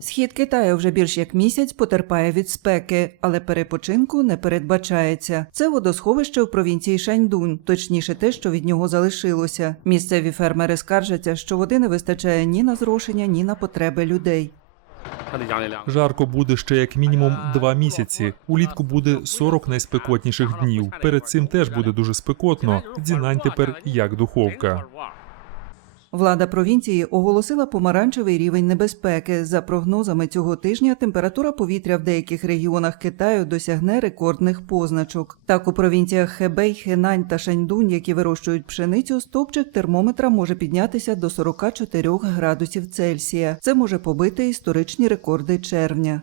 Схід Китаю вже більш як місяць потерпає від спеки, але перепочинку не передбачається. Це водосховище в провінції Шаньдунь, точніше те, що від нього залишилося. Місцеві фермери скаржаться, що води не вистачає ні на зрошення, ні на потреби людей. Жарко буде ще як мінімум два місяці. Улітку буде 40 найспекотніших днів. Перед цим теж буде дуже спекотно. Дзінань тепер як духовка. Влада провінції оголосила помаранчевий рівень небезпеки. За прогнозами цього тижня температура повітря в деяких регіонах Китаю досягне рекордних позначок. Так у провінціях Хебей, Хенань та Шаньдунь, які вирощують пшеницю, стопчик термометра може піднятися до 44 градусів Цельсія. Це може побити історичні рекорди червня.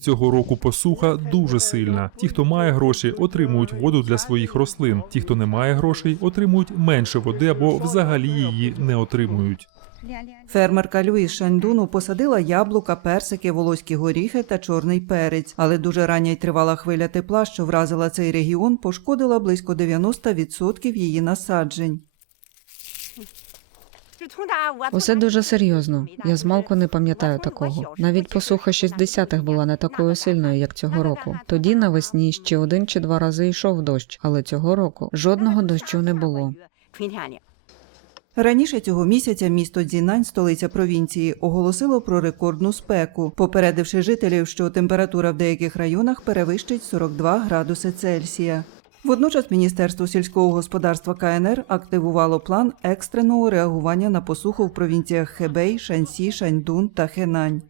Цього року посуха дуже сильна. Ті, хто має гроші, отримують воду для своїх рослин. Ті, хто не має грошей, отримують менше води або взагалі її не отримують. Фермерка Люїс Шаньдуну посадила яблука, персики, волоські горіхи та чорний перець. Але дуже рання й тривала хвиля тепла, що вразила цей регіон, пошкодила близько 90% її насаджень. Усе дуже серйозно. Я змалку не пам'ятаю такого. Навіть посуха 60-х була не такою сильною, як цього року. Тоді навесні ще один чи два рази йшов дощ, але цього року жодного дощу не було. Раніше цього місяця місто Дзінань, столиця провінції, оголосило про рекордну спеку, попередивши жителів, що температура в деяких районах перевищить 42 градуси Цельсія. Водночас Міністерство сільського господарства КНР активувало план екстреного реагування на посуху в провінціях Хебей, Шансі, Шаньдун та Хенань.